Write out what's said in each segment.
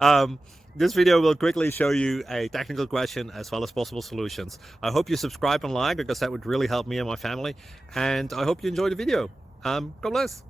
um, this video will quickly show you a technical question as well as possible solutions. I hope you subscribe and like because that would really help me and my family. And I hope you enjoy the video. God bless.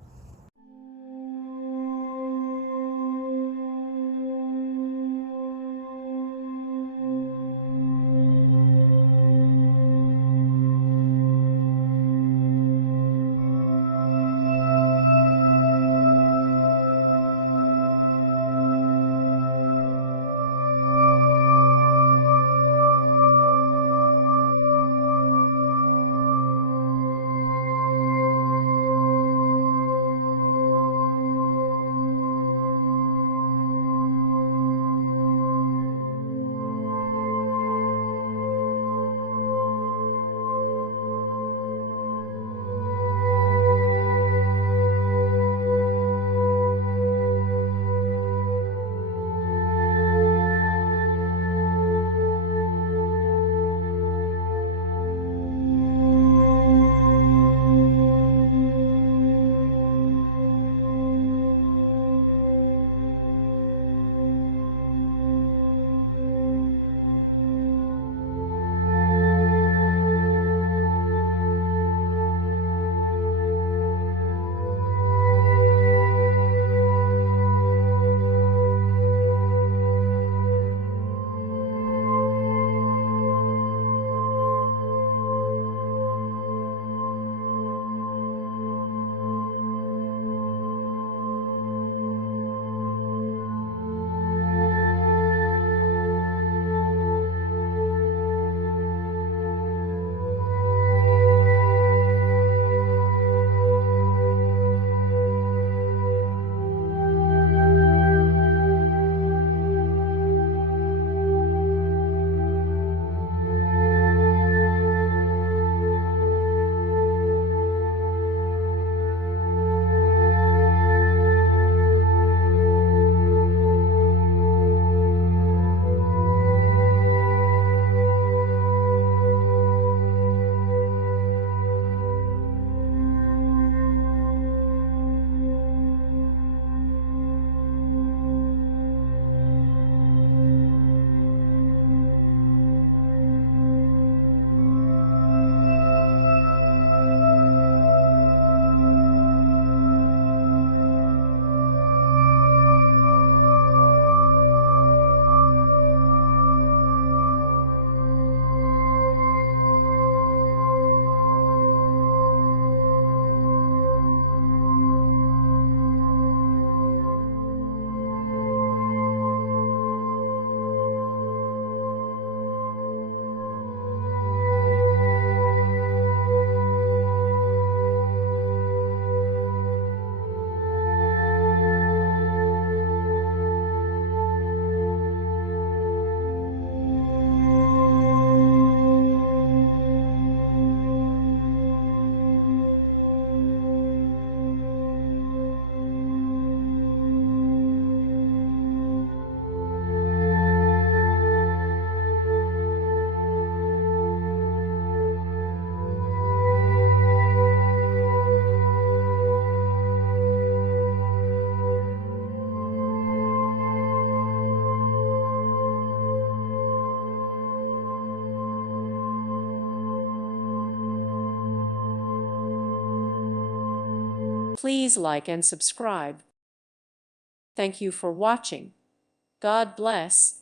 Please like and subscribe. Thank you for watching. God bless.